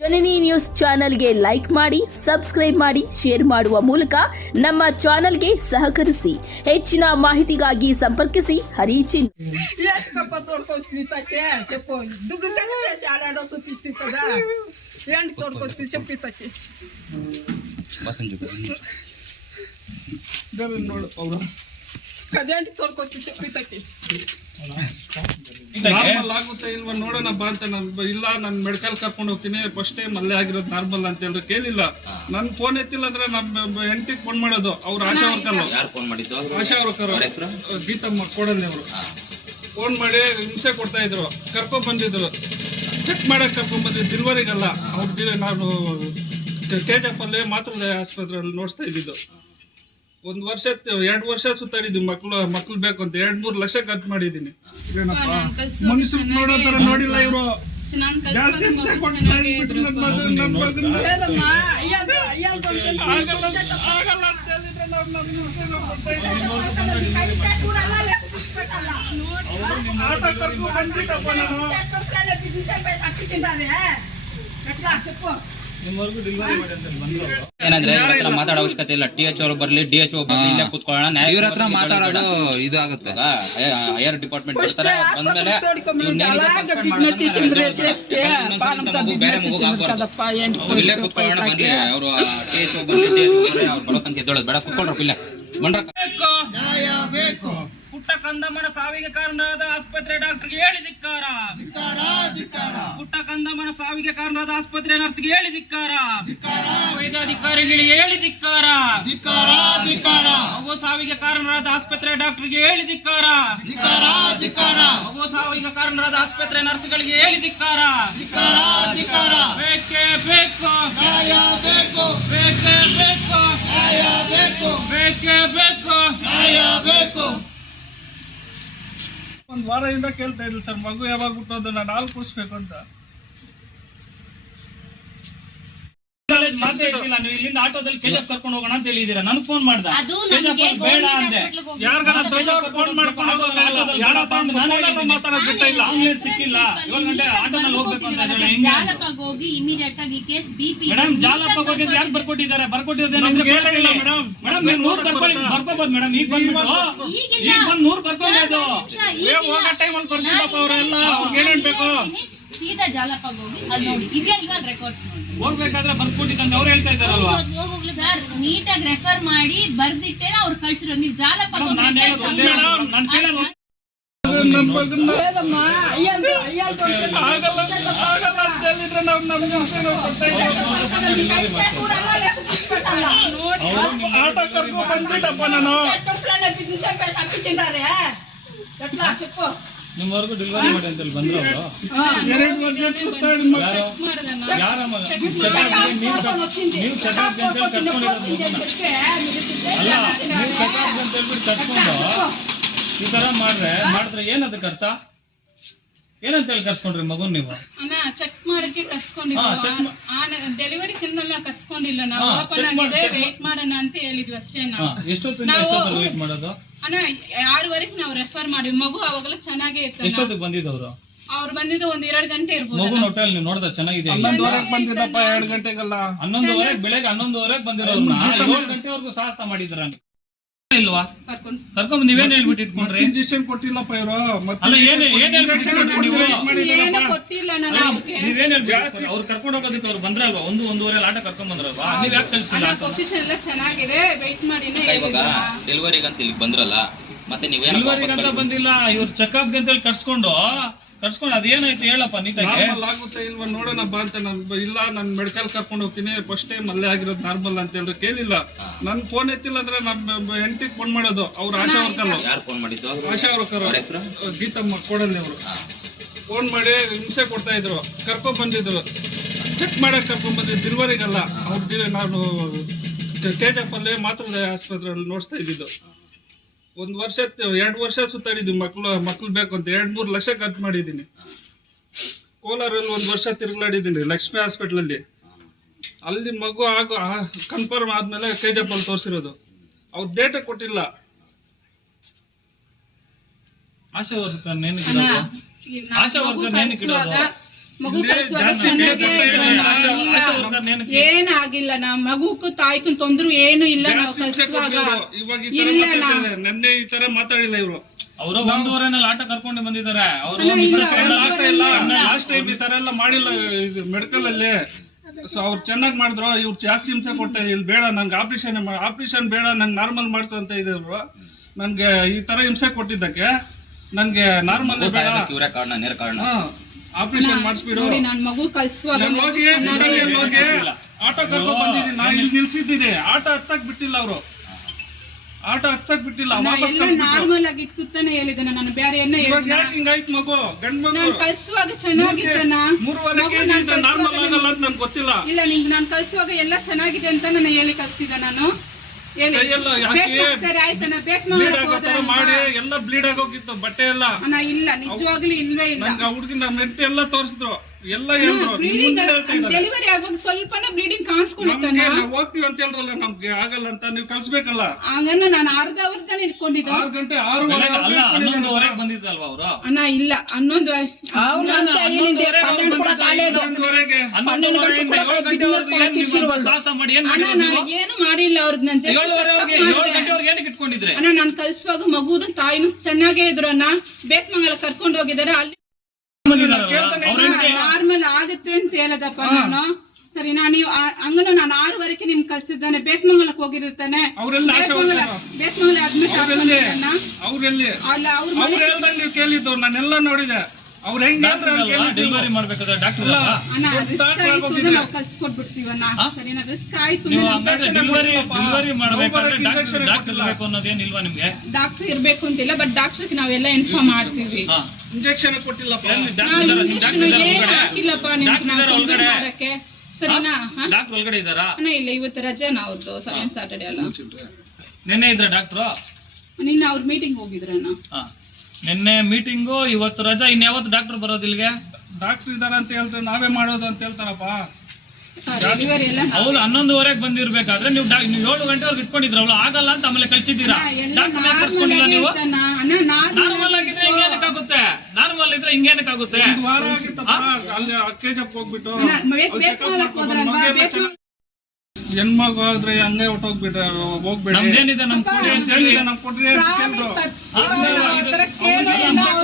ಜನನಿ news ಚಾನೆಲ್ಗೆ like ಮಾಡಿ, subscribe ಮಾಡಿ, ಶೇರ್ ಮಾಡುವ ಮೂಲಕ ನಮ್ಮ ಚಾನೆಲ್ಗೆ ಸಹಕರಿಸಿ. ಹೆಚ್ಚಿನ ಮಾಹಿತಿಗಾಗಿ ಸಂಪರ್ಕಿಸಿ ಹರಿಚಿನ್. ಆಗುತ್ತೆ ಇಲ್ವಾ ನೋಡೋಣ ಬಾ ಅಂತ ಇಲ್ಲ ನಾನು ಮೆಡಿಕಲ್ ಕರ್ಕೊಂಡು ಹೋಗ್ತೀನಿ. ಫಸ್ಟ್ ಟೈಮ್ ಅಲ್ಲೇ ಆಗಿರೋದು ನಾರ್ಮಲ್ ಅಂತ ಹೇಳಿದ್ರೆ ಕೇಳಿಲ್ಲ. ನನ್ ಫೋನ್ ಎತ್ತಿಲ್ಲ ಅಂದ್ರೆ ನಮ್ಮ ಹೆಂಡತಿಗೆ ಫೋನ್ ಮಾಡೋದು. ಅವ್ರು ಆಶಾ ವರ್ಕರ್, ಆಶಾ ವರ್ಕರ್ ಗೀತಮ್ಮ ಕೊಡಲ್ಲಿ ಅವರು ಫೋನ್ ಮಾಡಿ ಹಿಂಸೆ ಕೊಡ್ತಾ ಇದ್ರು. ಕರ್ಕೊಂಡ್ ಬಂದಿದ್ರು, ಚೆಕ್ ಮಾಡಕ್ ಕರ್ಕೊಂಡ್ ಬಂದಿದ್ದು. ಡಿಲಿವರಿಗಲ್ಲ, ಅವ್ರಿಗೆ ನಾನು KJF ಅಲ್ಲಿ ಮಾತೃದಯ ಆಸ್ಪತ್ರೆಯಲ್ಲಿ ನೋಡ್ಸ್ತಾ ಇದ್ದಿದ್ದು. 1 ವರ್ಷ 2 ವರ್ಷ ಸುತ್ತಾಡಿದ್ವಿ. ಮಕ್ಳು ಬೇಕು ಅಂತ 2-3 ಲಕ್ಷ ಖರ್ಚು ಮಾಡಿದೀನಿ. ಮನುಷ್ಯ ನೋಡೋ ತರ ನೋಡಿಲ್ಲ ಇವರು. ಏನಂದ್ರೆ ಇವ್ರ ಹತ್ರ ಮಾತಾಡೋ ಅವಶ್ಯಕತೆ ಇಲ್ಲ. TH ಅವರು ಬರ್ಲಿ, DH ಬರ್ಲಿ, ಇಲ್ಲೇ ಕೂತ್ಕೊಳ್ಳೋಣ. ಇವ್ರ ಹತ್ರ ಮಾತಾಡೋದು ಇದು ಆಗುತ್ತೆ. ಹೈಯರ್ ಡಿಪಾರ್ಟ್ಮೆಂಟ್ ಬರ್ತಾರೆ, ಬಂದ್ಮೇಲೆ ಬೇರೆ ಮಗು ಇಲ್ಲೇ ಕೂತ್ಕೊಳ್ಳೋಣ. ಬನ್ನಿ ಅವರು TH ಬರ್ಲಿ, ಅವ್ರು ಬರೋ ತನಕ ಎದ್ದೋಳೋದು ಬೇಡ, ಕೂತ್ಕೊಳ್ರಪ್ಪ ಇಲ್ಲೇ ಬಂದ್ರ. ಪುಟ್ಟ ಕಂದಮ್ಮನ ಸಾವಿಗೆ ಕಾರಣರಾದ ಆಸ್ಪತ್ರೆ ಡಾಕ್ಟರ್ಗೆ ಹೇಳಿ ಧಿಕ್ಕಾರ. ಪುಟ್ಟ ಕಂದಮ್ಮನ ಸಾವಿಗೆ ಕಾರಣರಾದ ಆಸ್ಪತ್ರೆ ನರ್ಸ್ಗೆ ಹೇಳಿ ಧಿಕ್ಕಾರ. ವೈದ್ಯಾಧಿಕಾರಿಗಳಿಗೆ ಹೇಳಿ ಧಿಕ್ಕಾರ. ಮಗು ಸಾವಿಗೆ ಕಾರಣರಾದ ಆಸ್ಪತ್ರೆ ಡಾಕ್ಟರ್ಗೆ ಹೇಳಿ ಧಿಕ್ಕಾರ. ಮಗು ಸಾವಿಗೆ ಕಾರಣರಾದ ಆಸ್ಪತ್ರೆ ನರ್ಸ್ಗಳಿಗೆ ಹೇಳಿ ಧಿಕ್ಕಾರ. ಬೇಕೇ ಬೇಕು, ಬೇಕೇ ಬೇಕು, ಬೇಕೇ ಬೇಕು. 1 ವಾರದಿಂದ ಕೇಳ್ತಾ ಇದ್ರು ಸರ್, ಮಗು ಯಾವಾಗ ಹುಟ್ಟೋದು, ನಾನು ಹಾಲು ಕುಡಿಸ್ಬೇಕು ಅಂತ. ನೀವು ಇಲ್ಲಿಂದ ಆಟೋದಲ್ಲಿ KJF ಕರ್ಕೊಂಡು ಹೋಗೋಣ ಅಂತ ಹೇಳಿದೀರಾ. ನನ್ ಫೋನ್ ಮಾಡ್ದ, ಬೇಡ ಅಂದೆ. ಯಾರಿಗಾರ ದೊಡ್ಡವ್ರು ಫೋನ್ ಮಾಡ್ಕೊಂಡು ಹೋಗೋಕ್ಕಾಗಲ್ಲ. ಯಾರ ಮಾತಾಡೋದು ಬಿಟ್ಟ ಇಲ್ಲ. ಆಂಬುಲೆನ್ಸ್ ಸಿಕ್ಕಿಲ್ಲ. 7 ಗಂಟೆ ಆಟೋನಲ್ಲಿ ಹೋಗ್ಬೇಕು ಅಂತ ಹೇಳಿ ಮೇಡಮ್, ಜಾಲಪ್ಪ ಹೋಗಿ ಯಾಕೆ ಬರ್ಕೊಟ್ಟಿದ್ದಾರೆ? ಬರ್ಕೊಟ್ಟಿರೋದೇನಂದ್ರೆ ಮೇಡಮ್, ನೀವು 100 ಬರ್ಕೋಬಹುದು ಮೇಡಮ್. ಈಗ ಬಂದ್ಬಿಟ್ಟು ಈಗ ಬಂದ್ 100 ಬರ್ಕೋಬಹುದು. ಹೋಗೋ ಟೈಮಲ್ಲಿ ಬರ್ತಿದ್ದಪ್ಪ ಅವರೆಲ್ಲ. ಅವ್ರಿಗೆ ಏನೇನ್ ಬೇಕು ಸೀದಾ ಜಾಲಪ್ಪ ಹೋಗಿ ಅಲ್ಲಿ ನೋಡಿ. ಇದೇ ಇವಾಗ ರೆಕಾರ್ಡ್ಸ್ ನೋಡಿ. ಹೋಗ್ಬೇಕಾದ್ರೆ ಬರ್ಕೊಟ್ಟಿದ್ದಂತ ಅವ್ರು ಹೇಳ್ತಾ ಇದ್ದಾರಲ್ವಾ ಸರ್, ನೀಟಾಗಿ ರೆಫರ್ ಮಾಡಿ ಬರ್ದಿಟ್ಟೇನೆ ಅವ್ರು ಕಳ್ಸಿರೋದು. ನೀವು ಜಾಲಪ್ಪ ಆಗಲ್ಲ ಅಂತ ಹೇಳಿದ್ರೆ ನಾವು ಆಟ ಕರ್ಕೊಂಡು ಬಂದ್ಬಿಟ್ಟಪ್ಪ ನಾನು. ನಿಮ್ಮವರೆಗೂ ಡೆಲಿವರಿ ಮಾಡಿ ಅಂತ ಬಂದ್ರು ಅವರು. 2 ವರ್ಷ ಸುತ್ತಾಡಿ ನೀವು ಚೆಕಪ್ ಅಂತ ಕಟ್ಕೊಂಡಿರೋದು ಅಲ್ಲ. ನೀವು ಚೆಕಪ್ ಅಂತ ಹೇಳ್ಬಿಟ್ಟು ಕಟ್ಕೊಂಡು ಈ ತರ ಮಾಡಿದ್ರೆ ಏನದಕ್ಕೆ ಅರ್ಥ? ಏನಂತ ಹೇಳಿ ಕರ್ಸ್ಕೊಂಡ್ರಿ ಮಗನ್ ನೀವು? ಚೆಕ್ ಮಾಡಕ್ಕೆ ಕರ್ಸ್ಕೊಂಡಿಲ್ಲ. ಡೆಲಿವರಿ ಕಿಂದಲ್ಲ ಕರ್ಸ್ಕೊಂಡಿಲ್ಲ. ನಾವು ಓಪನ್ ಆಗಿದೆ, ವೇಟ್ ಮಾಡೋಣ ಅಂತ ಹೇಳಿದ್ವಿ ಅಷ್ಟೇ. ಎಷ್ಟೊತ್ತಿಂದ ವೇಟ್ ಮಾಡೋದು? 6ವರೆಗೆ ನಾವು ರೆಫರ್ ಮಾಡಿ. ಮಗು ಅವಾಗಲೂ ಚೆನ್ನಾಗೇ ಇತ್ತು. ಎಷ್ಟೊತ್ತಿಗೆ ಬಂದಿದ್ದವ್ರು? ಅವ್ರು ಬಂದಿದ್ದು 1-2 ಗಂಟೆ ಇರ್ಬೋದು. ಮಗು ಹೋಟೆಲ್ ನೀವು ನೋಡಿದ ಚೆನ್ನಾಗಿದೆ. 11 ಬಂದಿದ್ದಪ್ಪ, 2 ಗಂಟೆಗಲ್ಲ. 11:30 ಬೆಳಗ್ಗೆ 11:30 ಬಂದಿರೋರ್ನ 7 ಗಂಟೆವರೆಗೂ ಸಾಹಸ ಮಾಡಿದ್ರ ಇಲ್ವಾ? ಕರ್ಕೊಂಡ್ ನೀವೇನ್ ಹೇಳ್ಬಿಟ್ಟು ಇಟ್ಕೊಂಡ್ರಿ? ಇಂಜೆಕ್ಷನ್ ಕೊಟ್ಟಿಲ್ಲಪ್ಪ ಇವರು. ಏನು ಕೊಟ್ಟಿಲ್ಲ. ನೀವೇನ್ ಹೇಳ್ಬೇಕು? ಅವ್ರು ಕರ್ಕೊಂಡು ಹೋಗೋದಕ್ಕೆ ಅವ್ರು ಬಂದ್ರಲ್ವಾ? 1-1:30 ಆಟ ಕರ್ಕೊಂಡ್ ಬಂದ್ರಲ್ವಾ? ನೀವ್ ಯಾಕೆ ಕಳ್ಸಿಲ್ಲ? ಪೊಸಿಷನ್ ಎಲ್ಲ ಚೆನ್ನಾಗಿದೆ, ವೆಯ್ಟ್ ಮಾಡಿನೇ. ಇವಾಗ ಡೆಲಿವರಿಗೆ ಅಂತ ಇಲ್ಲಿಗೆ ಬಂದ್ರಲ್ಲ, ಮತ್ತೆ ಡೆಲಿವರಿಗೆ ಬಂದಿಲ್ಲ, ಇವ್ರು ಚೆಕಪ್ಗೆ ಅಂತ ಹೇಳಿ ಕರ್ಸ್ಕೊಂಡು ಅದೇನಾಯ್ತು ಹೇಳಪ್ಪ ನೀಟಾಗಿ. ಆಗುತ್ತೆ ಇಲ್ವಾ ನೋಡೋಣ ಬಾ ಅಂತ ಇಲ್ಲ ನಾನು ಮೆಡಿಕಲ್ ಕರ್ಕೊಂಡು ಹೋಗ್ತೀನಿ. ಫಸ್ಟ್ ಟೈಮ್ ಅಲ್ಲೇ ಆಗಿರೋದು ನಾರ್ಮಲ್ ಅಂತ ಹೇಳಿದ್ರೆ ಕೇಳಿಲ್ಲ. ನನ್ ಫೋನ್ ಎತ್ತಿಲ್ಲ ಅಂದ್ರೆ ನಮ್ಮ ಹೆಂಡತಿಗೆ ಫೋನ್ ಮಾಡೋದು. ಅವ್ರು ಆಶಾ ವರ್ಕರ್, ಆಶಾ ವರ್ಕರ್ ಗೀತಮ್ಮ ಕೊಡಲ್ಲಿ ಅವರು ಫೋನ್ ಮಾಡಿ ಹಿಂಸೆ ಕೊಡ್ತಾ ಇದ್ರು. ಕರ್ಕೊಂಡ್ ಬಂದಿದ್ರು, ಚೆಕ್ ಮಾಡಕ್ ಕರ್ಕೊಂಡ್ ಬಂದಿದ್ದು. ಡಿಲಿವರಿಗಲ್ಲ, ಅವ್ರಿಗೆ ನಾನು KJF ಅಲ್ಲಿ ಮಾತೃದಯ ಆಸ್ಪತ್ರೆಯಲ್ಲಿ ನೋಡ್ಸ್ತಾ ಇದ್ದಿದ್ದು. 1 ವರ್ಷ 2 ವರ್ಷ ಸುತ್ತಾಡಿದ್ವಿ. ಮಕ್ಳು ಬೇಕು ಅಂತ 2-3 ಲಕ್ಷ ಖರ್ಚು ಮಾಡಿದೀನಿ. ಕೋಲಾರಲ್ಲಿ 1 ವರ್ಷ ತಿರುಗಾಡಿದ್ದೀನಿ, ಲಕ್ಷ್ಮಿ ಹಾಸ್ಪಿಟಲ್ ಅಲ್ಲಿ. ಅಲ್ಲಿ ಮಗು ಕನ್ಫರ್ಮ್ ಆದ್ಮೇಲೆ KJF ಅಲ್ಲಿ ತೋರಿಸಿರೋದು. ಅವ್ರ ಡೇಟಾ ಕೊಟ್ಟಿಲ್ಲ. ಆಶಾ ವರ್ಕರ್ ನೇನು ಆಶಾ ವರ್ಕರ್ ನೇನು ಮಗು ಕಳಿಸುವಾಗ ಚೆನ್ನಾಗಿ ಏನಕ್ಕೆ ಏನಾಗಿಲ್ಲ ನಾ ಮಗುಕ್ಕೂ ತಾಯಿಗೂ ತೊಂದ್ರು ಏನು ಇಲ್ಲ ನಾವು ಕಳ್ಸುವಾಗ ಇವಾಗ ಈ ತರ ಮಾತಾಡ್ತಿದ್ದಾರೆ. ನೆನ್ನೆ ಈ ತರ ಮಾತಾಡಿಲ್ಲ ಇವ್ರು. ಅವರು 1:30 ಆಟೋ ಕರ್ಕೊಂಡು ಬಂದಿದ್ದಾರೆ. ಅವರು ಲಾಸ್ಟ್ ಟೈಮ್ ಈ ತರ ಎಲ್ಲ ಮಾಡಿಲ್ಲ ಮೆಡಿಕಲ್ ಅಲ್ಲಿ. ಸೊ ಅವ್ರು ಚೆನ್ನಾಗಿ ಮಾಡಿದ್ರು. ಇವ್ರು ಜಾಸ್ತಿ ಹಿಂಸೆ ಕೊಡ್ತಾ ಇಲ್ಲಿ ಬೇಡ ನನ್ಗೆ ಆಪರೇಷನ್ ಬೇಡ ನಂಗೆ ನಾರ್ಮಲ್ ಮಾಡ್ಸು ಅಂತ ಇದ್ರು. ನನ್ಗೆ ಈ ತರ ಹಿಂಸೆ ಕೊಟ್ಟಿದ್ದಕ್ಕೆ ನನ್ಗೆ ನಾರ್ಮಲ್ ಆಪರೇಷನ್ ಮಾಡಿಸ್ಬಿಡು. ನೋಡಿ ನಾನ್ ಮಗು ಕಳ್ಸುವಾಗ ನಾನು ಹೋಗಿ ಆಟೋ ಕರ್ಕೊಂಡ್ ಬಂದಿದ್ದೀನಿ. ನಾ ಇಲ್ಲಿ ನಿಲ್ಸಿದ್ದೀನಿ. ಆಟೋ ಹತ್ತಕ್ ಬಿಟ್ಟಿಲ್ಲ ಅವರು. ಆಟೋ ಹತ್ಸಕ್ ಬಿಟ್ಟಿಲ್ಲ. ವಾಪಸ್ ನಾರ್ಮಲ್ ಆಗಿತ್ತು ತಾನೆ ಹೇಳಿದನ. ನಾನು ಬೇರೆ ಏನ ಇವಾಗ ಯಾಕೆ ಹಿಂಗಾಯ್ತು ಮಗು? ಗಂಡ್ ಮಗು ನಾನ್ ಕಳ್ಸುವಾಗ ಚೆನ್ನಾಗಿತ್ತನ. 3.5 kg ನಾರ್ಮಲ್ ಆಗಲ್ಲ ಅಂತ ನನ್ಗೆ ಗೊತ್ತಿಲ್ಲ. ಇಲ್ಲ ನಿಂಗೆ ನಾನು ಕಳ್ಸುವಾಗ ಎಲ್ಲ ಚೆನ್ನಾಗಿದೆ ಅಂತ ನಾನು ಹೇಳಿ ಕಳ್ಸಿದ. ನಾನು ಹೇಳಿ ಕೈಯೆಲ್ಲ ಯಾಕೆ ಸರಿ ಆಯ್ತನ ಬೇಕ್ ಬ್ಲೀಡ್ ಆಗೋ ತರ ಮಾಡಿ ಎಲ್ಲ ಬ್ಲೀಡ್ ಆಗೋಗಿತ್ತು ಬಟ್ಟೆ ಎಲ್ಲ. ಅಣ್ಣ ಇಲ್ಲ ನಿಜವಾಗ್ಲೂ ಇಲ್ವೇ ಇಲ್ಲ. ನಂಗೆ ಹುಡುಗಿ ನಮ್ಮ ನೆಟ್ಟಿ ಎಲ್ಲ ತೋರಿಸಿದ್ರು. ಎಲ್ಲ ಹೇಳಿದ್ರು ಡೆಲಿವರಿ ಆಗುವಾಗ ಸ್ವಲ್ಪನ ಬ್ಲೀಡಿಂಗ್ ಕಾಣಿಸ್ಕೊಂಡಿತ್ತಾನ. ನಾವು ಹೋಗ್ತೀವಿ ಅಂತ ಹೇಳಿದ್ರಲ್ಲ ನಮ್ಗೆ ಆಗಲ್ಲ ಅಂತ ನೀವು ಕಳ್ಸ್ಬೇಕಲ್ಲ. ಹಂಗನ್ನು ನಾನು ಅರ್ಧ ಅವರ್ ತಾನೆ ಇಟ್ಕೊಂಡಿದ್ದೆ. 6 ಗಂಟೆ 6:30 ಅಲ್ಲ 11:30 ಬಂದಿದ್ದಲ್ವಾ ಅವರು? ಅಣ್ಣ ಇಲ್ಲ 11:30 ಸಾಹಸ ಮಾಡಿ ಏನ್ ಅಣ್ಣ ನಾನು ಏನು ಮಾಡಿಲ್ಲ ಅವ್ರಿಗೆ. ನಾನು 7:30 ಗಂಟೆವರೆಗೆ ಏನಕ್ಕೆ ಇಟ್ಕೊಂಡಿದ್ರೆ? ಅಣ್ಣ ನಾನು ಕಳ್ಸುವಾಗ ಮಗುನು ತಾಯಿನೂ ಚೆನ್ನಾಗೇ ಇದ್ರು ಅಣ್ಣ. ಬೇತ್ಮಂಗಲ ಕರ್ಕೊಂಡು ಹೋಗಿದ್ದಾರೆ. ಅಲ್ಲಿ ನಾರ್ಮಲ್ ಆಗುತ್ತೆ ಅಂತ ಹೇಳದಪ್ಪ ನಾನು. ಸರಿ ನಾನು ಹಂಗನು ನಾನು 6:00 ನಿಮ್ಗೆ ಕಳ್ಸಿದ್ದಾನೆ. ಬೇತ್ಮಂಗಲಕ್ಕೆ ಹೋಗಿರುತ್ತಾನೆ. ಬೇತ್ಮಂಗಲ ಅಡ್ಮಿಟ್ ಅವ್ರೆಲ್ಲಿ ಅಲ್ಲ ಅವ್ರ ಅವ್ರು ಹೇಳ್ದಂಗೆ ನೀವು ಕೇಳಿದ್ದು ನಾನೆಲ್ಲ ನೋಡಿದೆ. ಅವ್ರು ಹೆಂಗ್ ಡೆಲಿವರಿ ಮಾಡ್ಬೇಕಾದ್ರೆ ಡಾಕ್ಟರ್ ಅಣ್ಣ ರಿಸ್ಕ್ ಆಯ್ತು ನಾವು ಕಳ್ಸಿಕೊಟ್ಬಿಡ್ತೀವಣ್ಣ. ಸರಿನಾ ರಿಸ್ಕ್ ಆಯ್ತು. ಡೆಲಿವರಿ ಮಾಡ್ಬೇಕಾದ್ರೆ ಡಾಕ್ಟರ್ ಇರ್ಬೇಕು ಅನ್ನೋದೇನಿಲ್ವಾ ನಿಮ್ಗೆ? ಡಾಕ್ಟರ್ ಇರ್ಬೇಕು ಅಂತಿಲ್ಲ. ಬಟ್ ಡಾಕ್ಟರ್ಗೆ ನಾವೆಲ್ಲ ಇನ್ಫಾರ್ಮ್ ಮಾಡ್ತೀವಿ. ಇಂಜೆಕ್ಷನ್ ಕೊಟ್ಟಿಲ್ಲಪ್ಪ. ಹಾಕಿಲ್ಲಪ್ಪ ಮಾಡಕ್ಕೆ. ಸರಿನಾ ಡಾಕ್ಟರ್ ಒಳಗಡೆ ಇದ್ದಾರಾ? ಅಣ್ಣ ಇಲ್ಲ ಇವತ್ತು ರಜೆನಾ ಅವ್ರದ್ದು. ಸೆಕೆಂಡ್ ಸ್ಯಾಟರ್ಡೆ ಅಲ್ಲ. ನಿನ್ನೆ ಇದ್ರ ಡಾಕ್ಟ್ರು? ನಿನ್ನೆ ಅವ್ರ ಮೀಟಿಂಗ್ ಹೋಗಿದ್ರಣ್ಣ. ನಿನ್ನೆ ಮೀಟಿಂಗು, ಇವತ್ತು ರಜಾ. ಇನ್ಯಾವತ್ತು ಡಾಕ್ಟರ್ ಬರೋದು ಇಲ್ಲಿಗೆ? ಡಾಕ್ಟರ್ ಇದಾರೆ ಅಂತ ಹೇಳ್ತಾರೆ. ನಾವೇ ಮಾಡೋದು ಅಂತ ಹೇಳ್ತಾರಪ್ಪ. ಅವ್ರು 11:30 ಬಂದಿರ್ಬೇಕಾದ್ರೆ ನೀವು 7 ಗಂಟೆವರೆಗೆ ಇಟ್ಕೊಂಡಿದ್ರವ್ಳು ಆಗಲ್ಲ ಅಂತ ಆಮೇಲೆ ಕಳ್ಸಿದ್ದೀರಾ. ಡಾಕ್ಟರ್ ಕರ್ಸ್ಕೊಂಡಿಲ್ಲ ನೀವು? ನಾರ್ಮಲ್ ಆಗಿದ್ರೆ ಹಿಂಗೇನಕ್ಕಾಗುತ್ತೆ? ನಾರ್ಮಲ್ ಇದ್ರೆ ಹಿಂಗೇನಕ್ಕಾಗುತ್ತೆ? ವಾರ ಆಗಿತ್ತಪ್ಪ. ಅಲ್ಲಿ ಕೆಜಪ್ ಹೋಗ್ಬಿಟ್ಟು ಹೆಣ್ಮಗು ಆದ್ರೆ ಹಂಗೆ ಹೋಗ್ಬೇಡ. ನಮ್ದೇನಿದೆ ನಮ್ ಕೊಡಿ ಅಂತ ಹೇಳಿ ನಮ್ ಕೊಡ್ರಿ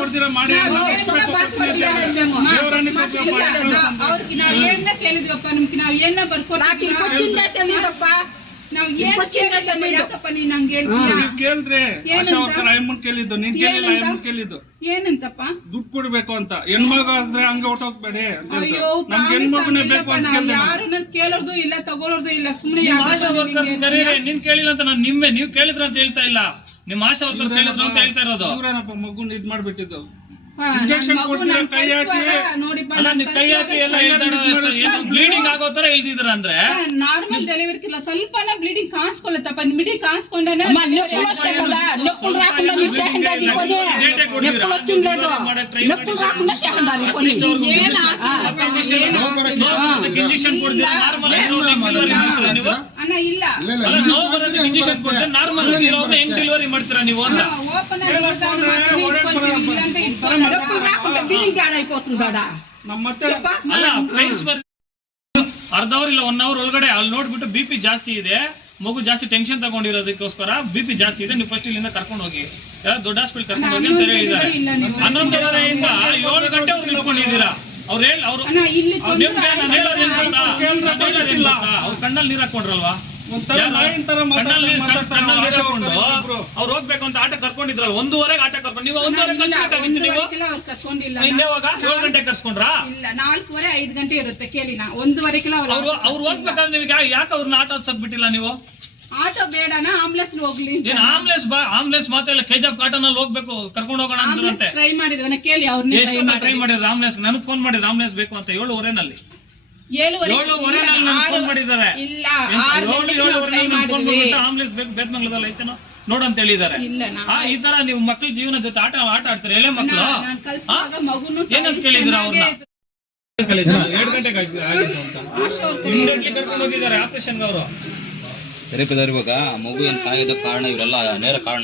ಕೊಡ್ತೀರಾ ಮಾಡಿ. ಅವ್ರಿಗೆ ನಾವ್ ಏನ ಕೇಳಿದ್ವಪ್ಪ ನಿಮ್ಗೆ ನಾವ್ ಏನ ಯಾಕಪ್ಪ ನೀನ್ ಹಂಗೆ ಕೇಳಿದ್ರೆ ಆಶಾ ವರ್ಕರ್ ಅಯ್ಯಮ್ಮನ್ ಕೇಳಿದ್ದು. ನೀನ್ ಕೇಳಿಲ್ಲ ಅಯ್ಯಮ್ಮನ್ ಕೇಳಿದ್ದು. ಏನಂತಪ್ಪ? ದುಡ್ಡು ಕೊಡ್ಬೇಕು ಅಂತ. ಹೆಣ್ಮಗ ಆದ್ರೆ ಹಂಗೆ ಹೊಟ್ಟೋಗ್ಬೇಡಿ ಅಂತ. ನಮ್ಗೆ ಹೆಣ್ಮಗುನೇ ಬೇಕು ಅಂತ ಕೇಳಿದೆ. ಯಾರು ಕೇಳೋದು ಇಲ್ಲ ತಗೊಳೋದು ಇಲ್ಲ. ಸುಮ್ನೆ ಆಶಾ ವರ್ಕರ್ ಕರೀರಿ. ನೀನ್ ಕೇಳಿಲ್ಲ ಅಂತ ನಾನು ನೀವು ಕೇಳಿದ್ರ ಅಂತ ಹೇಳ್ತಾ ಇಲ್ಲ. ನಿಮ್ಮ ಆಶಾ ವರ್ಕರ್ ಕೇಳಿದ್ರು ಅಂತ ಹೇಳ್ತಾ ಇರೋದು. ಇವ್ರೇನಪ್ಪ ಮಗುನ್ ಇದ್ ಮಾಡ್ಬಿಟ್ಟಿದ್ದು. ಇಂಜೆಕ್ಷನ್ ಕೊಡ್ತೀರಾ ಕೈ ಹಾಕಿ ಅಲ್ಲ ನೀವು ಕೈ ಹಾಕಿ ಎಲ್ಲ ಬ್ಲೀಡಿಂಗ್ ಆಗೋ ತರ ಹೇಳ್ತಿದ್ರ ಅಂದ್ರೆ ನಾರ್ಮಲ್ ಡೆಲಿವರಿ ಇಲ್ಲ. ಸ್ವಲ್ಪ ಬ್ಲೀಡಿಂಗ್ ಕಾಣಿಸ್ಕೊಳ್ಳುತ್ತಪ್ಪ. ಮಿಡಿ ಕಾಣಿಸ್ಕೊಂಡಾನೆ ಇಂಜೆಕ್ಷನ್ ಕೊಡ್ತೀರಾ? ನಾರ್ಮಲ್ ಅಣ್ಣ ಇಲ್ಲ ಇಂಜೆಕ್ಷನ್ ಕೊಡ್ತೀರಾ? ನಾರ್ಮಲ್ ಹೆಂಗ್ ಡೆಲಿವರಿ ಮಾಡ್ತೀರಾ ನೀವು ಅಂತ? ಓಪನ್ ಅಲ್ಲ ಅರ್ಧ ಅವರ್ ಇಲ್ಲ 1 ಅವರ್ ಒಳಗಡೆ ಅಲ್ಲಿ ನೋಡ್ಬಿಟ್ಟು BP ಜಾಸ್ತಿ ಇದೆ, ಮಗು ಜಾಸ್ತಿ ಟೆನ್ಷನ್ ತಗೊಂಡಿರೋದಕ್ಕೋಸ್ಕರ BP ಜಾಸ್ತಿ ಇದೆ, ನೀವು ಫಸ್ಟ್ ಇಲ್ಲಿಂದ ಕರ್ಕೊಂಡು ಹೋಗಿ ದೊಡ್ಡ ಹಾಸ್ಪಿಟಲ್ ಕರ್ಕೊಂಡು ಹೋಗಿ ಅಂತ ಹೇಳಿದ್ದಾರೆ. 11:30 7 ಗಂಟೆವರೆಗೆ ಇಟ್ಕೊಂಡಿದ್ದೀರಾ. ಅವ್ರು ಅವ್ರು ಕಣ್ಣಲ್ಲಿ ನೀರ್ ಹಾಕೊಂಡ್ರಲ್ವಾ? ಅವ್ರು ಹೋಗ್ಬೇಕು ಅಂತ ಆಟ ಕರ್ಕೊಂಡಿದ್ರಲ್ಲ. 1:30 ಆಟ ಕರ್ಕೊಂಡು ನೀವು 1:30 ಕಳ್ಸ್ಬೇಕಾಗಿತ್ತು. ನೀವು ಇನ್ನೇವಾಗ 7 ಗಂಟೆ ಕರ್ಸ್ಕೊಂಡ್ರಾ? ಇಲ್ಲ 4:30 5 ಗಂಟೆ ಇರುತ್ತೆ ಕೇಳಿ. 1:30 ಅವ್ರು ಹೋಗ್ಬೇಕಾದ್ರೆ ನಿಮ್ಗೆ ಯಾಕೆ ಅವ್ರನ್ನ ಆಟ ಹತ್ಸಕ್ ಬಿಟ್ಟಿಲ್ಲ ನೀವು? ಆಟೋ ಬೇಡನಾ ಆಂಬುಲೆನ್ಸ್ ಹೋಗ್ಲಿ? ಏನ್ ಆಂಬುಲೆನ್ಸ್ ಮಾತೆಲ್ಲ KGF ಕಾಟನಲ್ಲಿ ಹೋಗ್ಬೇಕು ಕರ್ಕೊಂಡು ಹೋಗೋಣ ಅಂದ್ರಂತೆ. ಟ್ರೈ ಮಾಡಿದ್ವನ ಕೇಳಿ ಅವ್ರನ್ನ. ಟ್ರೈ ಮಾಡಿದ್ರೆ ಆಂಬುಲೆನ್ಸ್ ನನಗೆ ಫೋನ್ ಮಾಡಿದ್ರೆ ಆಂಬುಲೆನ್ಸ್ ಬೇಕು ಅಂತ 7:30 ಫೋನ್ ಮಾಡಿದ್ದಾರೆ. ಆಂಬುಲೆನ್ಸ್ ಬೇಕು ಬೇತ್ಮಂಗ್ಲದಲ್ಲಿ ಐತೇನೋ ನೋಡಂತ ಹೇಳಿದ್ದಾರೆ. ಈ ತರ ನೀವು ಮಕ್ಳ ಜೀವನ ಜೊತೆ ಆಟ ಆಡ್ತಾರೆ. ಎಳೆ ಮಕ್ಳು ಏನಂತ ಕೇಳಿದ್ರ ಅವ್ರನ್ನ? 2 ಗಂಟೆಗೆ ಕರ್ಕೊಂಡು ಹೋಗಿದ್ದಾರೆ ಆಪರೇಷನ್ ಅವರು. ಇವಾಗ ಮಗು ಏನ್ ಸಾಯೋದ ಕಾರಣ ಇವರೆಲ್ಲ ನೇರ ಕಾರಣ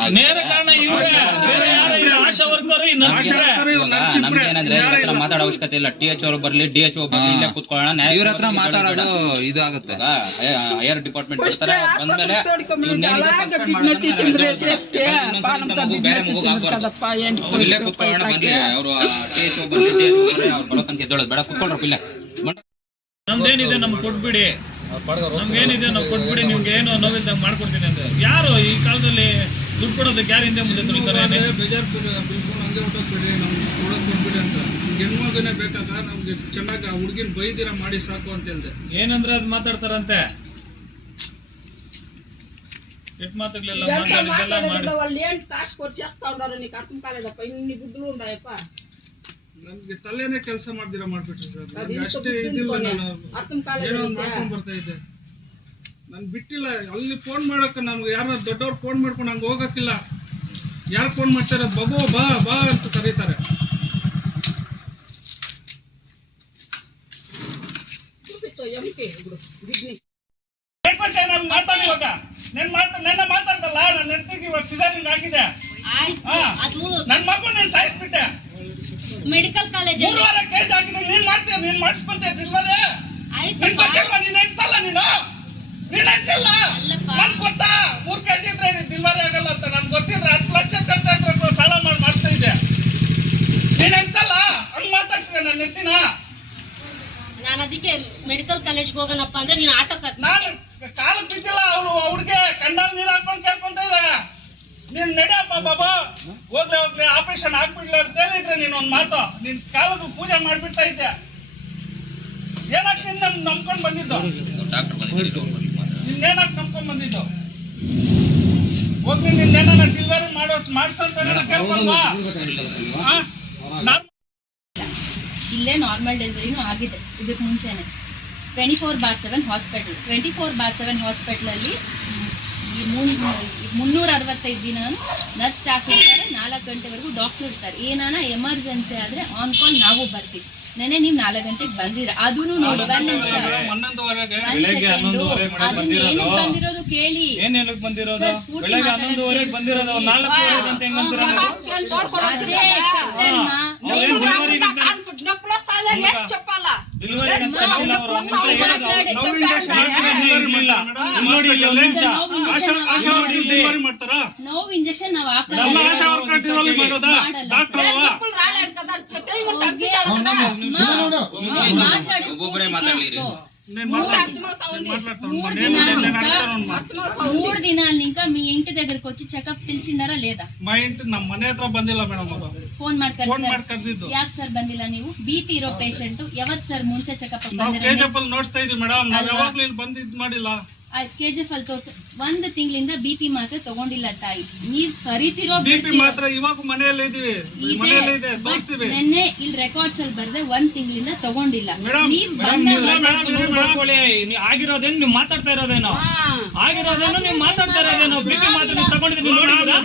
ಇವ್ರೆ, ಬೇರೆ ಯಾರು ಇಲ್ಲ, ಆಶಾ ವರ್ಕರ್ ನಮ್ಗೆ ಏನಂದ್ರೆ ಇವ್ರ ಹತ್ರ ಮಾತಾಡೋ ಅವಶ್ಯಕತೆ ಇಲ್ಲ. TH ಅವರು ಬರ್ಲಿ, DH ಬರ್ಲಿ, ಇಲ್ಲೇ ಕೂತ್ಕೊಳ್ಳೋಣ. ಇವ್ರ ಹತ್ರ ಮಾತಾಡೋದು ಇದು ಆಗುತ್ತೆ. ಹೈಯರ್ ಡಿಪಾರ್ಟ್ಮೆಂಟ್ ಬರ್ತಾರೆ, ಬಂದ್ಮೇಲೆ ಬೇರೆ ಮಗು ಆಗ್ಬಾರ್ದು. ಇಲ್ಲೇ ಕೂತ್ಕೊಳ್ಳೋಣ ಬನ್ನಿ. ಅವರು TH ಬರ್ಲಿ, DH ಬರ್ಲಿ, ಅವ್ರು ಬರೋ ತನಕ ಎದ್ದೋಳೋದು ಬೇಡ, ಕೂತ್ಕೊಳ್ರಪ್ಪ ಇಲ್ಲೇ. ನಮ್ದೇನಿದೆ ನಮ್ಗೆ ಕೊಟ್ಬಿಡಿ, ನಮ್ಗೇನಿದೆ ನಾವು ಕೊಟ್ಬಿಡಿ, ನಿಮ್ಗೆ ಏನು ನೋವಿದ್ದಾಗ ಮಾಡ್ಕೊಡ್ತೀನಿ ಅಂತ. ಯಾರು ಈ ಕಾಲದಲ್ಲಿ ದುಡ್ಡು ಕೊಡೋದಕ್ಕೆ ಯಾರು ಹಿಂದೆ ಮುಂದೆ ತುಳಿತಾರೆ? ಬೇಜಾರು ಬಿಲ್ಕೊಂಡು ಹಂಗೆ ಹೊಟ್ಟೋಗ್ಬಿಡಿ, ನಮ್ಗೆ ಕೊಡೋದು ಕೊಟ್ಬಿಡಿ ಅಂತ. ಹೆಣ್ಮಗುನೇ ಬೇಕಾಗ ನಮ್ಗೆ ಚೆನ್ನಾಗಿ ಆ ಹುಡುಗಿನ ಬೈದಿರ ಮಾಡಿ ಸಾಕು ಅಂತ ಹೇಳ್ದೆ. ಏನಂದ್ರೆ ಅದು ಮಾತಾಡ್ತಾರಂತೆ, ಎಟ್ ಮಾತಾಡ್ಲಿಲ್ಲ ಮಾತಾಡಿದ್ದೆಲ್ಲ ಮಾಡಿ ನಮ್ಗೆ ತಲೆನೇ ಕೆಲಸ ಮಾಡ್ದಿರ ಮಾಡ್ಬಿಟ್ರಿ ಸರ್. ನನ್ಗೆ ಅಷ್ಟೇ ಇದಿಲ್ಲ, ನಾನು ಏನೋ ಒಂದು ಮಾಡ್ಕೊಂಡ್ ಬರ್ತಾ ಇದ್ದೆ. ನಾನು ಬಿಟ್ಟಿಲ್ಲ. ಅಲ್ಲಿ ಫೋನ್ ಮಾಡಕ್ಕೆ ನಮ್ಗೆ ಯಾರು ದೊಡ್ಡವ್ರು ಫೋನ್ ಮಾಡ್ಕೊಂಡು ಹಂಗೆ ಹೋಗಕ್ಕಿಲ್ಲ. ಯಾರು ಫೋನ್ ಮಾಡ್ತಾರೆ, ಬಗೋ ಬಾ ಬಾ ಅಂತ ಕರೀತಾರೆ. ನನ್ನ ಮಾತಾಡ್ತಲ್ಲ, ನನ್ನ ಹೆಂಡತಿಗೆ ಇವಾಗ ಸಿಸೇರಿಯನ್ ಆಗಿದೆ, ನನ್ನ ಮಗು ನೀನ್ ಸಾಯಿಸ್ಬಿಟ್ಟೆ. ಮೆಡಿಕಲ್ ಕಾಲೇಜ್ 3 ವಾರ ಕೇಸ್ ಹಾಕಿದ್ರೆ ನೀನ್ ಮಾಡ್ತೀಯ, ನೀನ್ ಮಾಡಿಸ್ಕೊಂತೀಯ ಡಿಲಿವರಿ? ನೀನ್ ನಡೆಸಲ್ಲ, ನೀನ್ ನಡೆಸಲ್ಲ. ನನ್ ಗೊತ್ತಾ 3 kg ಇದ್ರೆ ಡಿಲಿವರಿ ಆಗಲ್ಲ ಅಂತ ನನ್ ಗೊತ್ತಿದ್ರೆ 10 ಲಕ್ಷ ಖರ್ಚಾಗ್ಬೇಕು ಸಾಲ ಮಾಡಿ ಮಾಡಿಸ್ತಾ ಇದ್ದೆ. ನೀನ್ ನಡೆಸಲ್ಲ, ಹಂಗ್ ಮಾತಾಡ್ತೀಯ ನನ್ನ ಹೆಂಡತಿನ. ನಾನು ಅದಕ್ಕೆ ಮೆಡಿಕಲ್ ಕಾಲೇಜ್ಗೆ ಹೋಗೋಣಪ್ಪ ಅಂದ್ರೆ ನೀನು ಆಟೋ ಕರ್ಸ. ನಾನು ಕಾಲ ಬಿದ್ದಿಲ್ಲ, ಅವ್ರು ಅವ್ರಿಗೆ ಕಣ್ಣಲ್ಲಿ ನೀರ್ ಹಾಕೊಂಡು ಕೇಳ್ಕೊಂತ ಇದ್ದಾರೆ. ನೀನ್ ನಡೆಯಪ್ಪ ಬಾಬಾ, ಹೋಗ್ಲಿ ಆಪರೇಷನ್ ಆಗ್ಬಿಡ್ಲಿ ಅಂತ ಹೇಳಿದ್ರೆ ನೀನ್ ಒಂದ್ ಮಾತು, ನಿನ್ ಕಾಲದ ಪೂಜೆ ಮಾಡ್ಬಿಡ್ತಾ ಇದ್ದೆ. ಏನಕ್ಕೆ ನಿನ್ನ ನಂಬ್ಕೊಂಡ್ ಬಂದಿದ್ದು? ನಿನ್ನೇನಕ್ಕೆ ನಂಬ್ಕೊಂಡ್ ಬಂದಿದ್ದು? ಹೋಗ್ಲಿ ನಿನ್ನೇನ ಡಿಲಿವರಿ ಮಾಡ್ಸಂತ ಕೇಳ್ಕೊಂಡ್ವಾ? ಇಲ್ಲೇ ನಾರ್ಮಲ್ ಡೆಲಿವರಿನೂ ಆಗಿದೆ ಇದಕ್ಕೆ ಮುಂಚೆನೆ. 24/7 ಹಾಸ್ಪಿಟಲ್. 24/7 ಹಾಸ್ಪಿಟಲಲ್ಲಿ 365 ದಿನ ನರ್ಸ್ ಸ್ಟಾಫ್ ಇರ್ತಾರೆ, 4 ಗಂಟೆವರೆಗೂ ಡಾಕ್ಟರ್ ಇರ್ತಾರೆ. ಏನಾನ ಎಮರ್ಜೆನ್ಸಿ ಆದ್ರೆ ಆನ್ ಕಾಲ್ ನಾವು ಬರ್ತೀವಿ. ನೆನೆ ನೀವು 4 ಗಂಟೆಗೆ ಬಂದಿರ, ಅದೂ ನೋಡಿ ಬಂದಿರೋದು ಕೇಳಿ. ಏನ್ ಹೇಳಕ್ ಬಂದಿರೋದು? ಬೆಳಗ್ಗೆ 11:30 ಬಂದಿರೋದು, 4 ಗಂಟೆ ನೋವು ಇಂಜೆಕ್ಷನ್ ನಾವು ಒಬ್ಬೊಬ್ಬರೇ ಮಾತಾಡ್ಲಿ. 3 ದಿನ నింక మీ ఇంటి దగ్గరకు వచ్చి చెకప్ పిలిచిండారా లేదా? మా ఇంటి ನಮ್ಮ ಮನೆ ಹತ್ರ ಬಂದಿಲ್ಲ ಮೇಡಮ್. ಅವರು ಫೋನ್ ಮಾಡ್ಕರ್ದಿದ್ದು. ಯಾಕೆ ಸರ್ ಬಂದಿಲ್ಲ ನೀವು? BP ಇರೋ ಪೇಷಂಟ್ ಯಾವತ್ ಸರ್ ಮುಂಚೆ ಚೆಕಪ್ ಬಂದಿರ? KGF ಅಲ್ಲಿ ನೋಡ್ತಾ ಇದೀವಿ ಮೇಡಮ್, ನಾವು ಯಾವಾಗ್ಲೂ ಇಲ್ಲಿ ಬಂದು ಇದು ಮಾಡಿಲ್ಲ. KGF ಅಲ್ಲಿ ತೋರ್ಸ 1 ತಿಂಗಳಿಂದ BP ಮಾತ್ರ ತಗೊಂಡಿಲ್ಲ ತಾಯಿ. ನೀವ್ ಕರಿತಿರೋ BP ಮಾತ್ರ ಇವಾಗ ಮನೆಯಲ್ಲೇ ಇದೀವಿ, ಮನೆಯಲ್ಲೇ ಇದೆ, ತೋರಿಸ್ತೀವಿ. ನೆನ್ನೆ ಇಲ್ಲಿ ರೆಕಾರ್ಡ್ಸ್ ಅಲ್ಲಿ ಬರ್ದೆ 1 ತಿಂಗಳಿಂದ ತಗೊಂಡಿಲ್ಲ. ನೀವ್ ಆಗಿರೋದೇನು ನೀವು ಮಾತಾಡ್ತಾ ಇರೋದೇನೋ? ಆಗಿರೋದೇನು ನೀವು ಮಾತಾಡ್ತಾ ಇರೋದೇನೋ? BP ಮಾತ್ರ ನೀವು ತಗೊಂಡಿದ್ದೀರಿ, ನೋಡಿದ್ರಾ?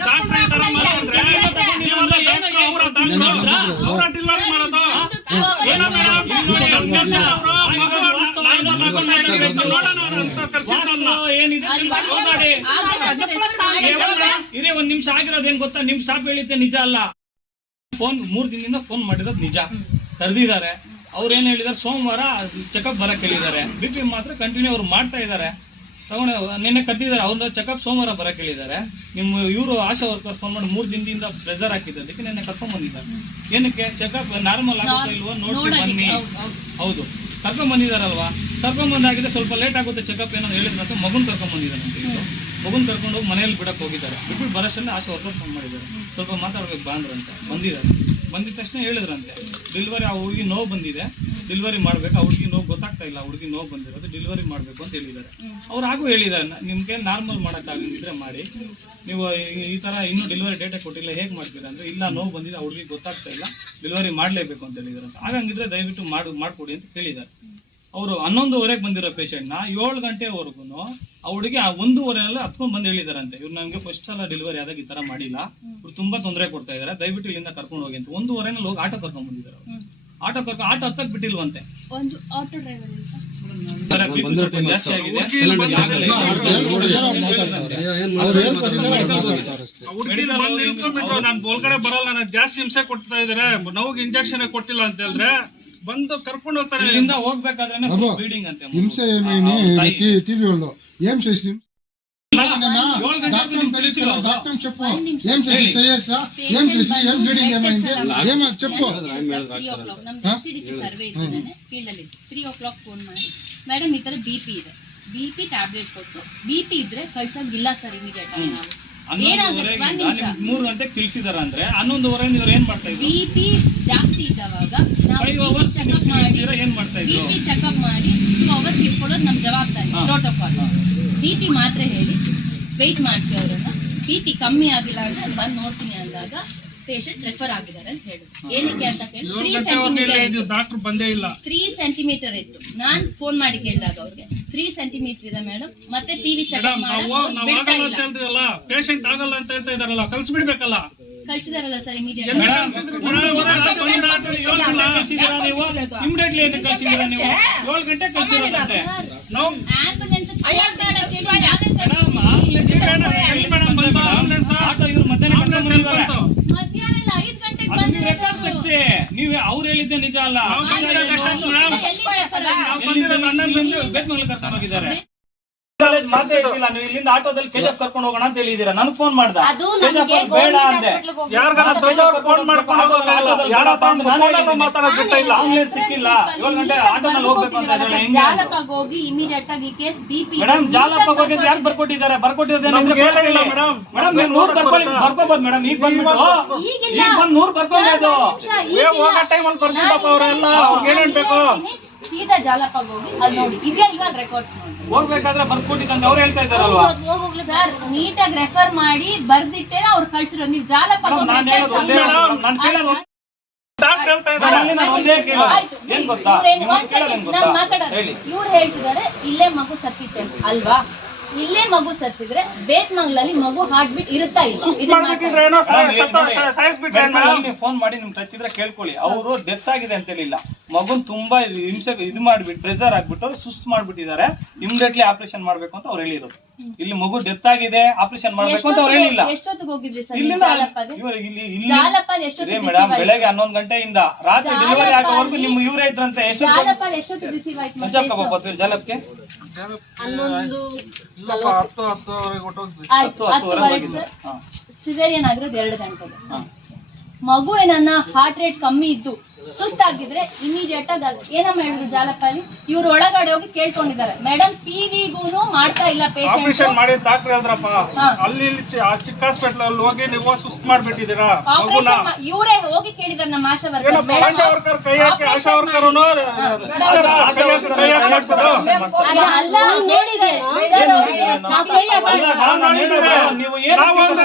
ಇರೇ 1 ನಿಮಿಷ ಆಗಿರೋದೇನ್ ಗೊತ್ತಾ? ನಿಮ್ ಸ್ಟಾಫ್ ಹೇಳಿದ್ದೆ ನಿಜ ಅಲ್ಲ. ಫೋನ್ 3 ದಿನದಿಂದ ಫೋನ್ ಮಾಡಿರೋದು ನಿಜ, ಕರೆದಿದ್ದಾರೆ. ಅವ್ರು ಏನ್ ಹೇಳಿದಾರೆ, ಸೋಮವಾರ ಚೆಕಪ್ ಬರಕ್ ಹೇಳಿದ್ದಾರೆ. BP ಮಾತ್ರ ಕಂಟಿನ್ಯೂ ಅವ್ರು ಮಾಡ್ತಾ ಇದಾರೆ. ತಗೊಂಡು ನಿನ್ನೆ ಕರೆದಿದ್ದಾರೆ, ಅವ್ರ ಚೆಕಪ್ ಸೋಮವಾರ ಬರಕ್ ಹೇಳಿದ್ದಾರೆ. ನಿಮ್ಮ ಇವರು ಆಶಾ ವರ್ಕರ್ ಫೋನ್ ಮಾಡಿ 3 ದಿನದಿಂದ ಪ್ರೆಷರ್ ಹಾಕಿದ್ದಕ್ಕೆ ನಿನ್ನೆ ಕರ್ಕೊಂಡ್ ಬಂದಿದ್ದಾರೆ. ಏನಕ್ಕೆ? ಚೆಕಪ್ ನಾರ್ಮಲ್ ಆಗುತ್ತಾ ಇಲ್ವೋ ನೋಡ್ಕೊಂಡು ಬನ್ನಿ. ಹೌದು, ಕರ್ಕೊಂಡ್ ಬಂದಿದಾರಲ್ವಾ? ಕರ್ಕೊಂಡ್ ಬಂದಾಗಿದೆ, ಸ್ವಲ್ಪ ಲೇಟ್ ಆಗುತ್ತೆ ಚೆಕಪ್ ಏನೋ ಹೇಳಿದ್ರೆ ಮಗುನ್ ಕರ್ಕೊಂಡ್ ಬಂದಿದ್ದಾರೆ. ಮಗುನ್ ಕರ್ಕೊಂಡು ಹೋಗಿ ಮನೆಯಲ್ಲಿ ಬಿಡಕ್ ಹೋಗಿದ್ದಾರೆ. ಬಿಟ್ಬಿಟ್ಟು ಬರೋಷ್ಟೇ ಆಶಾ ವರ್ಕರ್ ಫೋನ್ ಮಾಡಿದ್ದಾರೆ, ಸ್ವಲ್ಪ ಮಾತಾಡ್ಬೇಕು ಬಾ ಅಂದ್ರಂತೆ. ಬಂದಿದ್ದಾರೆ. ಬಂದಿದ ತಕ್ಷಣ ಹೇಳಿದ್ರಂತೆ, ಡೆಲಿವರಿ ಆ ಹುಡುಗಿ ನೋವು ಬಂದಿದೆ, ಡೆಲಿವರಿ ಮಾಡ್ಬೇಕು. ಆ ಹುಡುಗಿ ನೋವು ಗೊತ್ತಾಗ್ತಾ ಇಲ್ಲ, ಆ ಹುಡುಗಿ ನೋವು ಬಂದಿರೋದು, ಡೆಲಿವರಿ ಮಾಡ್ಬೇಕು ಅಂತ ಹೇಳಿದ್ದಾರೆ. ಅವ್ರು ಹಾಗೂ ಹೇಳಿದ್ದಾರೆ, ನಿಮ್ಗೆ ನಾರ್ಮಲ್ ಮಾಡಕ್ಕಾಗಿದ್ರೆ ಮಾಡಿ, ನೀವು ಈ ತರ ಇನ್ನೂ ಡೆಲಿವರಿ ಡೇಟೇ ಕೊಟ್ಟಿಲ್ಲ, ಹೇಗೆ ಮಾಡ್ತೀರಾ ಅಂದ್ರೆ, ಇಲ್ಲ ನೋವು ಬಂದಿದೆ, ಆ ಹುಡುಗಿ ಗೊತ್ತಾಗ್ತಾ ಇಲ್ಲ, ಡೆಲಿವರಿ ಮಾಡ್ಲೇಬೇಕು ಅಂತ ಹೇಳಿದಾರೆ. ಹಾಗಂಗಿದ್ರೆ ದಯವಿಟ್ಟು ಮಾಡ್ಕೊಡಿ ಅಂತ ಹೇಳಿದ್ದಾರೆ. ಅವರು 11:30 ಬಂದಿರೋ ಪೇಷಂಟ್ನ 7 ಗಂಟೆವರೆಗೂ ಆ ಹುಡುಗಿ 1:30 ಹತ್ಕೊಂಡ್ ಬಂದು ಹೇಳಿದಾರಂತೆ, ಇವ್ರು ನಮ್ಗೆ ಫಸ್ಟ್ ಸಲ ಡೆಲಿವರಿ ಆದಾಗ ಈ ತರ ಮಾಡಿಲ್ಲ, ಇವ್ರು ತುಂಬಾ ತೊಂದರೆ ಕೊಡ್ತಾ ಇದಾರೆ, ದಯವಿಟ್ಟು ಇಲ್ಲಿಂದ ಕರ್ಕೊಂಡು ಹೋಗಿ ಅಂತ 1:30 ಹೋಗಿ ಆಟೋ ಕರ್ಕೊಂಡ್ ಬಂದಿದ್ದಾರೆ. ಆಟೋ ಹತ್ತಕ್ ಬಿಟ್ಟಿಲ್ವಂತೆ. ಒಂದು ಆಟೋ ಡ್ರೈವರ್ ಜಾಸ್ತಿ ಆಗಿದೆ. ಬಂದು ಇಳ್ಕೊಂಡ್ಬಿಟ್ರು, ನಾನು ಒಳಗಡೆ ಬರಲ್ಲ, ನನಗೆ ಜಾಸ್ತಿ ಹಿಂಸೆ ಕೊಡ್ತಾ ಇದಾರೆ, ನೋವಿಗೆ ಇಂಜೆಕ್ಷನ್ ಕೊಟ್ಟಿಲ್ಲ ಅಂತ ಹೇಳಿದ್ರೆ ಬಂದು కర్కొండ ಹೋಗ್ತಾರೆ. ಇಲ್ಲಿಂದ ಹೋಗ್ಬೇಕಾದ್ರೆ ಬ್ಲೀಡಿಂಗ್ ಅಂತೆ. హింస ఏమేని టీవీ వాళ్ళు ఏం చేసి డాక్టర్ చెప్పు ఏం చేసి చేయొచ్చా, ఏం చేసి ఏం బ్లీడింగ్ ఏమైంది ఏమో చెప్పు. 3 o'clock ನಮ್ದು NCDC ಸರ್ವೆ ಇದ್ದಾನೆ ಫೀಲ್ಡ್ ಅಲ್ಲಿ 3 o'clock ಫೋನ್ ಮಾಡಿ, ಮೇಡಮ್ ಈ ತರ ಬಿಪಿ ಇದೆ, ಬಿಪಿ ಟ್ಯಾಬ್ಲೆಟ್ ಕೊಟ್ಟು ಬಿಪಿ ಇದ್ರೆ ಕಳ್ಸಂಗಿಲ್ಲ ಸರ್ ಇಮಿಡಿಯೇಟ್ ಆಗಿ ನಾವು ಏನಾಗುತ್ತೆ 1 ನಿಮಿಷ 3 ಗಂಟೆಗೆ ತಿಳಿಸಿದಾರ ಅಂದ್ರೆ 11:30 ನೀವು ಏನ್ ಮಾಡ್ತಾ ಇದ್ದೀರಾ? ಬಿಪಿ ಜಾಸ್ತಿ ಇದ್ದವಾಗ ನಾವು 5 hours ಚೆಕಪ್ ಮಾಡಿ ಏನ್ ಮಾಡ್ತಾ ಇದ್ದೀರಾ? ಬಿಪಿ ಚೆಕಪ್ ಮಾಡಿ 2 hours ಇಟ್ಕೊಳ್ಳೋದು ನಮ್ಮ ಜವಾಬ್ದಾರಿ ಪ್ರೋಟೋಕಾಲ್. ಬಿಪಿ ಮಾತ್ರ ಹೇಳಿ ವೆಯ್ಟ್ ಮಾಡಿಸಿ ಅವರನ್ನ, ಬಿಪಿ ಕಮ್ಮಿ ಆಗಿಲ್ಲ ಅಂದ್ರೆ ಬಂದು ನೋಡ್ತೀನಿ ಅಂದಾಗ ಪೇಷಂಟ್ ರೆಫರ್ ಆಗಿದ್ದಾರೆ ಅಂತ ಹೇಳಿದ್ರು. ಏನಕ್ಕೆ ಅಂತ ಕೇಳಿ 3 ಸೆಂಟಿಮೀಟರ್ ಡಾಕ್ಟರ್ ಬಂದೇ ಇಲ್ಲ, 3 ಸೆಂಟಿಮೀಟರ್ ಇತ್ತು. ನಾನ್ ಫೋನ್ ಮಾಡಿ ಕೇಳಿದಾಗ ಅವ್ರಿಗೆ 3 ಸೆಂಟಿಮೀಟರ್ ಇದೆ ಮೇಡಮ್, ಮತ್ತೆ ಪಿವಿ ಚೆಕಪ್ ಬಿಡ್ತಾ ಇಲ್ಲ. ಪೇಷಂಟ್ ಆಗಲ್ಲ ಅಂತ ಹೇಳ್ತಾ ಇದಾರಲ್ಲ, ಕಳ್ಸಿಬಿಡ್ಬೇಕಲ್ಲ. ಕಳ್ಸಿದಾರಲ್ಲ ಸರ್ ಇಮಿಡಿಯೇಟ್ ಇಮಿಡಿಯೇಟ್ಲಿ ಕಳ್ಸಿದ್ದೀರಾ ನೀವು? 7 ಗಂಟೆ ಕಳ್ಸಿರೋದಂತೆ. ಆಂಬುಲೆನ್ಸ್ ಆಟೋ ಇವ್ರು ಮಧ್ಯಾಹ್ನ ಕರ್ಕೊಂಡ್ ಬಂದಿದ್ದಾರೆ. ಮಧ್ಯಾಹ್ನ 5 ಗಂಟೆಗೆ ಅದನ್ನ ರೆಕಾರ್ಡ್ ತೆಗ್ಸಿ. ನೀವು ಅವ್ರು ಹೇಳಿದ್ದೆ ನಿಜ ಅಲ್ಲ. ಬೇತ್ಮಂಗ್ಲ ಕರ್ಕೊಂಡು ಹೋಗಿದ್ದಾರೆ. ಮಾತೇ ಇರ್ಲಿಲ್ಲ, ನೀವು ಇಲ್ಲಿಂದ ಆಟೋದಲ್ಲಿ ಕೆಜಿಎಫ್ ಕರ್ಕೊಂಡು ಹೋಗೋಣ ಅಂತ ಹೇಳಿದೀರಾ. ನನಗೆ ಫೋನ್ ಮಾಡ್ದ, ಬೇಡ ಅಂದೆ. ಆಂಬುಲೆನ್ಸ್ ಸಿಕ್ಕಿಲ್ಲ, 7 ಗಂಟೆ ಆಟೋನಲ್ಲಿ ಹೋಗ್ಬೇಕು ಅಂತ ಜಾಲಪ್ಪಾಗ ಹೋಗಿ ಇಮಿಡಿಯೇಟ್ ಆಗಿ ಕೇಸ್ ಬಿಪಿ ಮೇಡಮ್. ಜಾಲಪ್ಪಾಗ ಹೋಗಿ ಯಾಕೆ ಬರ್ಕೊಟ್ಟಿದ್ದಾರೆ? ಬರ್ಕೊಟ್ಟಿರೋದೇನಂದ್ರೆ ಮೇಡಮ್ ನೀವು 100 ಬರ್ಕೋಬಹುದು ಮೇಡಮ್. ಈಗ ಬಂದ್ಬಿಟ್ಟು ಈಗ ಬಂದು 100 ಬರ್ಕೋಬಹುದು. ಹೋಗೋ ಟೈಮಲ್ಲಿ ಬರ್ತಿದ್ದಪ್ಪ ಅವರೆಲ್ಲ, ಅವ್ರಿಗೆ ಏನೇನ್ ಬೇಕು ಸೀದಾ ಜಾಲಪ್ಪಾಗ ಹೋಗಿ ಅಲ್ಲಿ ನೋಡಿ, ಇದೇ ಇಲ್ವಾ ರೆಕಾರ್ಡ್ಸ್ ನೋಡಿ. ಹೋಗ್ಬೇಕಾದ್ರೆ ಬರ್ಕೊಟ್ಟಿದ್ದಂತ ಅವ್ರು ಹೇಳ್ತಾ ಇದ್ದಾರಲ್ವಾ ಸರ್, ನೀಟಾಗಿ ರೆಫರ್ ಮಾಡಿ ಬರ್ದಿಟ್ಟೇನೆ ಅವ್ರು ಕಳ್ಸಿರೋ. ನೀವು ಜಾಲಪ್ಪಾಗ ನಾನು ಹೇಳೋದು ಒಂದೇ, ನಾನು ಕೇಳೋದು ಡಾಕ್ಟರ್ ಹೇಳ್ತಾ ಇದ್ದಾರೆ. ನಾನು ಒಂದೇ ಕೇಳೋದು ಏನ್ ಗೊತ್ತಾ, ಹೇಳಿ. ಇವ್ರು ಹೇಳ್ತಿದ್ದಾರೆ ಇಲ್ಲೇ ಮಗು ಸತ್ತಿತ್ತೆ ಅಲ್ವಾ? ಇಲ್ಲೇ ಮಗು ಸತ್ತಿದ್ರೆ ಬೇತ್ಮಂಗ್ಲಲ್ಲಿ ಮಗು ಹಾರ್ಟ್ ಬೀಟ್ ಇರುತ್ತಾ ಇಲ್ಲ? ಫೋನ್ ಮಾಡಿ ನಿಮ್ ಟಚ್ ಇದ್ರೆ ಕೇಳ್ಕೊಳ್ಳಿ. ಅವರು ಡೆತ್ ಆಗಿದೆ ಅಂತ ಹೇಳಿಲ್ಲ, ಮಗುನ್ ತುಂಬಾ ಹಿಂಸೆ ಇದು ಮಾಡ್ಬಿಟ್ಟು ಪ್ರೆಷರ್ ಆಗ್ಬಿಟ್ಟು ಸುಸ್ತು ಮಾಡ್ಬಿಟ್ಟಿದ್ದಾರೆ, ಇಮಿಡಿಯೇಟ್ಲಿ ಆಪರೇಷನ್ ಮಾಡ್ಬೇಕು ಅಂತ ಅವ್ರು ಹೇಳಿರೋದು. ಇಲ್ಲಿ ಮಗು ಡೆತ್ ಆಗಿದೆ, ಆಪರೇಷನ್ ಮಾಡ್ಬೇಕು ಅಂತ ಅವ್ರು ಹೇಳಿಲ್ಲ. ಎಷ್ಟೊತ್ತಿಗೆ ಹೋಗಿದ್ರಿ ಸರ್ ಇಲ್ಲಿಂದ ಮೇಡಮ್ ಬೆಳಗ್ಗೆ 11 ಗಂಟೆಯಿಂದ ರಾತ್ರಿ ಡೆಲಿವರಿ ಆಗೋವರೆಗೂ ನಿಮ್ಮ ಇವರೇ ಇದ್ರಂತೆ. ಎಷ್ಟೊತ್ತಿಗೆ ರಿಸೀವ್ ಆಯ್ತು? ಜಾಲಪ್ಗೆ 10:10 ಸರ್. ಸಿಸೇರಿಯನ್ ಆಗಿರೋದು 2 ಗಂಟೆಗೆ. ಮಗು ಏನನ್ನ ಹಾರ್ಟ್ ರೇಟ್ ಕಮ್ಮಿ ಇದ್ದು ಸುಸ್ತಾಗಿದ್ರೆ ಇಮಿಡಿಯೇಟ್ ಆಗಿ ಏನಮ್ಮ ಹೇಳಿದ್ರು ಜಾಲಪ್ಪಲ್ಲಿ, ಇವ್ರು ಒಳಗಡೆ ಹೋಗಿ ಕೇಳ್ಕೊಂಡಿದ್ದಾರೆ, ಮೇಡಮ್ ಪಿವಿಗೂ ಮಾಡ್ತಾ ಇಲ್ಲ ಪೇಷಂಟ್. ಆಪರೇಷನ್ ಮಾಡಿ ಡಾಕ್ಟರ್ ಹೇಳಿದ್ರಪ್ಪ, ಅಲ್ಲಿ ಚಿಕ್ಕ ಹಾಸ್ಪಿಟಲ್ ಅಲ್ಲಿ ಹೋಗಿ ನೀವು ಸುಸ್ತು ಮಾಡ್ಬಿಟ್ಟಿದ್ದೀರಾ. ಇವರೇ ಹೋಗಿ ಕೇಳಿದಾರೆ ನಮ್ಮ ಆಶಾ ಆಶಾ ವರ್ಕರ್ ಕೈ ಹಾಕಿ, ಆಶಾ ವರ್ಕರ್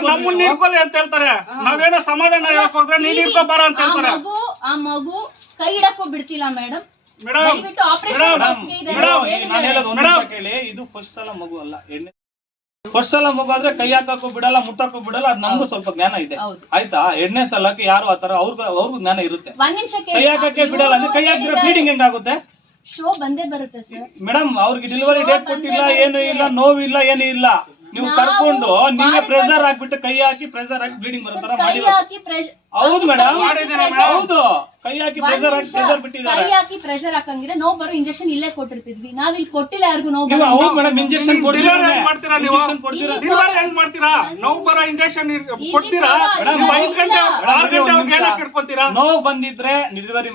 ನಮ್ಮನ್ನ ಇಟ್ಕೊಳ್ಳಿ ಅಂತ ಹೇಳ್ತಾರೆ. ನಾವೇನೋ ಸಮಾಧಾನ ಹೇಳಕ್ ಹೋದ್ರೆ ನೀನ್ ಇಟ್ಕೋಬಾರ ಅಂತ ಹೇಳ್ತಾರೆ. ಆ ಮಗು ಕೈ ಇಡಕ್ಕೂ ಬಿಡ್ತಿಲ್ಲ ಮೇಡಮ್. ದಯವಿಟ್ಟು ಕೇಳಿ, ಇದು ಫಸ್ಟ್ ಸಲ ಮಗು ಅಲ್ಲ, ಫಸ್ಟ್ ಸಲ ಮಗು ಆದ್ರೆ ಕೈ ಹಾಕಕ್ಕೂ ಬಿಡಲ್ಲ, ಮುಟ್ಟಕ್ಕೂ ಬಿಡಲ್ಲ. ಅದ್ ನಮಗೂ ಸ್ವಲ್ಪ ಜ್ಞಾನ ಇದೆ ಆಯ್ತಾ. 2ನೇ ಸಲಕ್ಕೆ ಯಾರು ಆತರ ಅವ್ರಿಗೂ ಜ್ಞಾನ ಇರುತ್ತೆ. ಕೈ ಹಾಕಕ್ಕೆ ಬಿಡಲ್ಲ ಅಂದ್ರೆ ಕೈ ಹಾಕಿದ್ರೆ ಬ್ಲೀಡಿಂಗ್ ಹೆಂಗಾಗುತ್ತೆ? ಶೋ ಬಂದೇ ಬರುತ್ತೆ ಸರ್. ಮೇಡಮ್ ಅವ್ರಿಗೆ ಡೆಲಿವರಿ ಡೇಟ್ ಕೊಟ್ಟಿಲ್ಲ, ಏನು ಇಲ್ಲ, ನೋವಿಲ್ಲ, ಏನು ಇಲ್ಲ. ನೀವು ಕರ್ಕೊಂಡು ನಿನ್ನೆ ಪ್ರೆಷರ್ ಹಾಕ್ಬಿಟ್ಟು ಕೈ ಹಾಕಿ ಪ್ರೆಷರ್ ಹಾಕಿ ಬ್ಲೀಡಿಂಗ್ ಬರೋ ತರ ಮಾಡಿ. ಹೌದು ಮೇಡಮ್, ಹೌದು. ಕೈ ಹಾಕಿ ಪ್ರೆಷರ್ ಹಾಕಿ ಪ್ರೆಷರ್ ಬಿಟ್ಟಿದ್ದಾರೆ. ಕೈ ಹಾಕಿ ಪ್ರೆಷರ್ ಹಾಕಂಗಿದ್ರೆ ನೋವು ಬರೋ ಇಂಜೆಕ್ಷನ್ ಇಲ್ಲೇ ಕೊಟ್ಟಿರ್ತಿದ್ವಿ. ನಾವ್ ಇಲ್ಲಿ ಕೊಟ್ಟಿಲ್ಲ ಯಾರಿಗೂ ನೋವು. ಹೌದು ಮೇಡಮ್, ಇಂಜೆಕ್ಷನ್ ಮಾಡ್ತೀರಾ ನೀವು? ಹೆಂಗ್ ಮಾಡ್ತೀರಾ? ನೋವು ಬರೋ ಇಂಜೆಕ್ಷನ್ ಕೊಡ್ತೀರಾ? 5 ಗಂಟೆ 6 ಗಂಟೆ ಅವ್ರಿಗೆ ಏನಕ್ಕೆ ಇಟ್ಕೊತೀರಾ? ನೋವು ಬಂದಿದ್ರೆ ಡೆಲಿವರಿ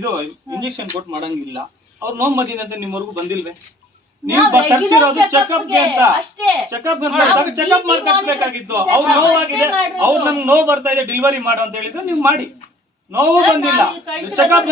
ಇದು ಇಂಜೆಕ್ಷನ್ ಕೊಟ್ಟು ಮಾಡಂಗಿಲ್ಲ. ಅವ್ರು ನೋವು ಬಂದಿದಂತೆ ನಿಮ್ಮವರೆಗೂ ಬಂದಿಲ್ವೇ? ನೀವು ಕರ್ಸಿರೋದು ಚೆಕಪ್ಗೆ ಅಂತ, ಚೆಕಪ್ ಮಾಡಿ ಕರ್ಸ್ಬೇಕಾಗಿತ್ತು. ಅವ್ರು ನೋವಾಗಿದೆ, ಅವ್ರು ನಮ್ಗೆ ನೋವು ಬರ್ತಾ ಇದೆ ಡೆಲಿವರಿ ಮಾಡು ಅಂತ ಹೇಳಿದ್ರೆ ನೀವು ಮಾಡಿ. ನೋವು ಬಂದಿಲ್ಲ, ಚೆಕಪ್